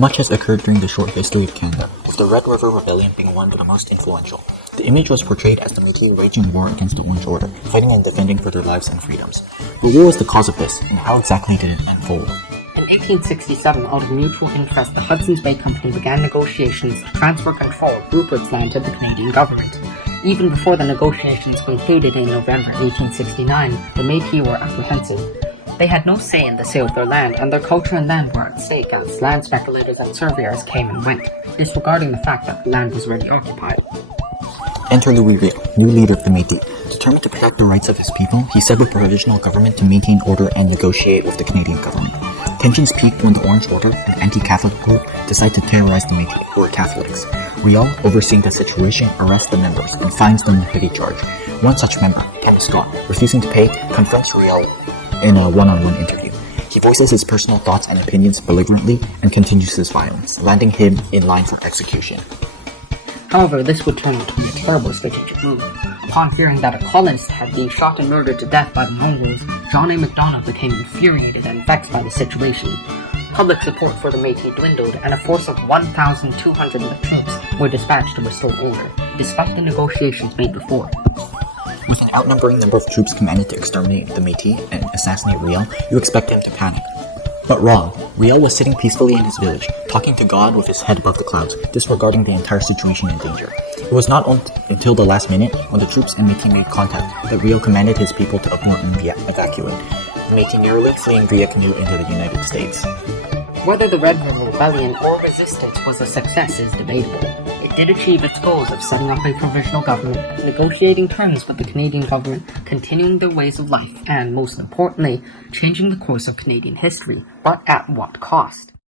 Much has occurred during the short history of Canada, with the Red River Rebellion being one of the most influential. The image was portrayed as the Métis waging war against the Orange Order, fighting and defending for their lives and freedoms. But what was the cause of this, and how exactly did it unfold? In 1867, out of mutual interest, the Hudson's Bay Company began negotiations to transfer control of Rupert's Land to the Canadian government. Even before the negotiations concluded in November 1869, the Métis were apprehensive. They had no say in the sale of their land, and their culture and land were at stake as land speculators and surveyors came and went, disregarding the fact that the land was already occupied. Enter Louis Riel, new leader of the Métis. Determined to protect the rights of his people, he set the provisional government to maintain order and negotiate with the Canadian government. Tensions peaked when the Orange Order, an anti-Catholic group, decided to terrorize the Métis, who were Catholics. Riel, overseeing the situation, arrests the members and fines them a heavy charge. One such member, Thomas Scott, refusing to pay, confronts Riel in a one-on-one interview. He voices his personal thoughts and opinions belligerently and continues his violence, landing him in line for execution. However, this would turn out to be a terrible strategic move. Upon hearing that a colonist had been shot and murdered to death by the Mongols, John A. Macdonald became infuriated and vexed by the situation. Public support for the Métis dwindled, and a force of 1,200 troops were dispatched to restore order, despite the negotiations made before. With an outnumbering number of troops commanded to exterminate the Métis and assassinate Riel, you expect him to panic. But wrong. Riel was sitting peacefully in his village, talking to God with his head above the clouds, disregarding the entire situation and danger. It was not until the last minute, when the troops and Métis made contact, that Riel commanded his people to abort and evacuate, the Métis nearly fleeing via canoe into the United States. Whether the Red River Rebellion or resistance was a success is debatable. It did achieve its goals of setting up a provisional government, negotiating terms with the Canadian government, continuing their ways of life, and most importantly, changing the course of Canadian history, but at what cost?